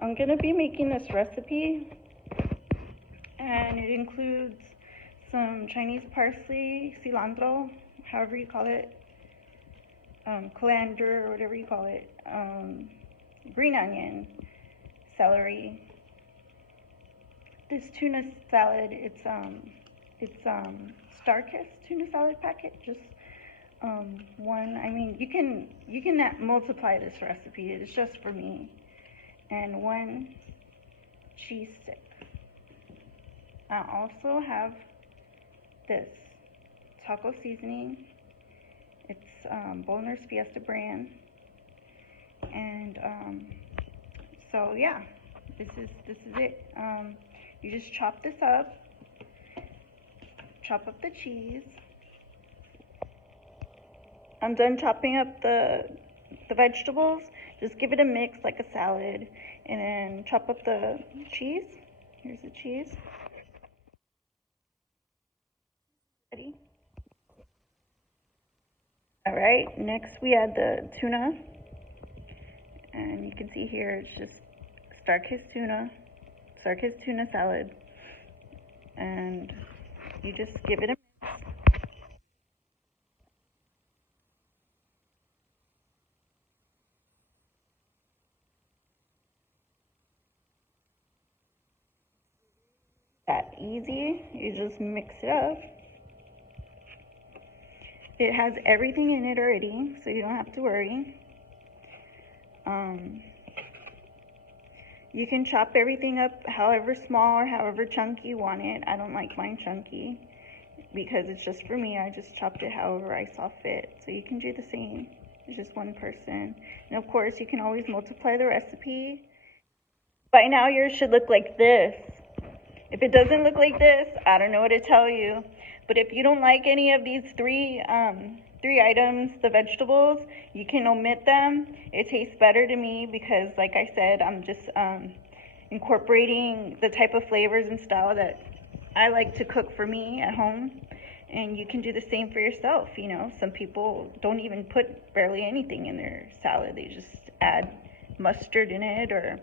I'm gonna be making this recipe, and it includes some Chinese parsley, cilantro, however you call it, coriander, or whatever you call it, green onion, celery. This tuna salad, it's Star-Kist tuna salad packet, just one. I mean, you can multiply this recipe. It's just for me. And one cheese stick. I also have this taco seasoning. It's Bonner's Fiesta brand. And so yeah, this is it. You just chop this up. Chop up the cheese. I'm done chopping up the vegetables. Just give it a mix like a salad, and then chop up the cheese. Here's the cheese. Ready? All right, next we add the tuna. And you can see here it's just Star-Kist tuna salad. And you just give it a mix. That easy. You just mix it up. It has everything in it already, so you don't have to worry. You can chop everything up however small or however chunky you want it. I don't like mine chunky because it's just for me. I just chopped it however I saw fit. So you can do the same. It's just one person. And of course, you can always multiply the recipe. By now, yours should look like this. If it doesn't look like this, I don't know what to tell you. But if you don't like any of these three items, the vegetables, you can omit them. It tastes better to me because, like I said, I'm just incorporating the type of flavors and style that I like to cook for me at home. And you can do the same for yourself. You know, some people don't even put barely anything in their salad. They just add mustard in it, or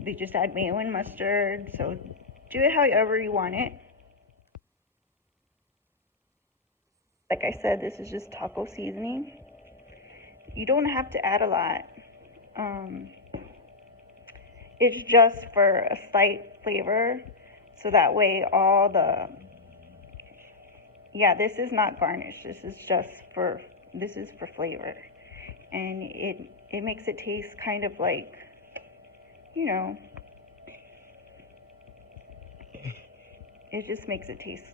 they just add mayo and mustard. So do it however you want it. Like I said, this is just taco seasoning. You don't have to add a lot. It's just for a slight flavor, so that way all the, yeah, this is not garnish. This is for flavor, and it makes it taste kind of like, you know, it just makes it taste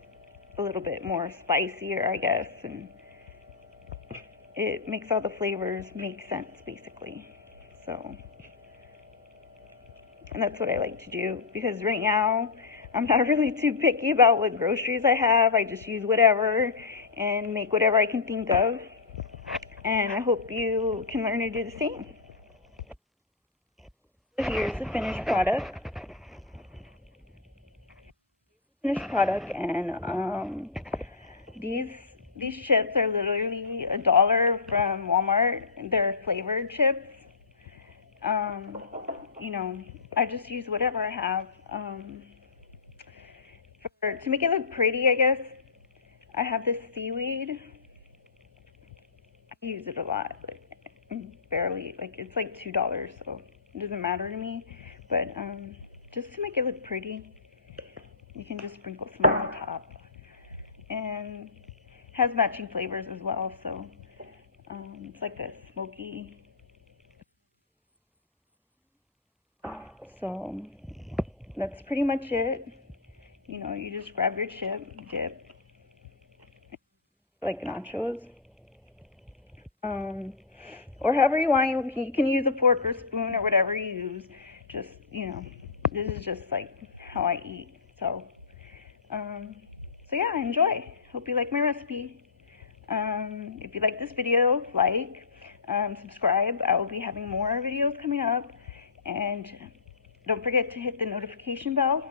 a little bit more spicier, I guess, and it makes all the flavors make sense, basically. So, and that's what I like to do, because right now I'm not really too picky about what groceries I have. I just use whatever and make whatever I can think of, and I hope you can learn to do the same. So here's the finished product. And these chips are literally $1 from Walmart. They're flavored chips. You know, I just use whatever I have. To make it look pretty, I guess, I have this seaweed. I use it a lot, barely, like it's like $2, so it doesn't matter to me. But just to make it look pretty, you can just sprinkle some on top, and has matching flavors as well. So it's like a smoky. So that's pretty much it. You know, you just grab your chip, dip, like nachos, or however you want. You can use a fork or spoon or whatever you use. Just, you know, this is just like how I eat. So yeah, enjoy. Hope you like my recipe. If you like this video, like, subscribe. I will be having more videos coming up, and don't forget to hit the notification bell,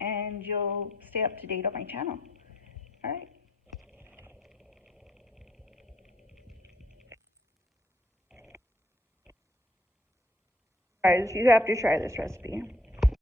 and you'll stay up to date on my channel. All right. Guys, you have to try this recipe.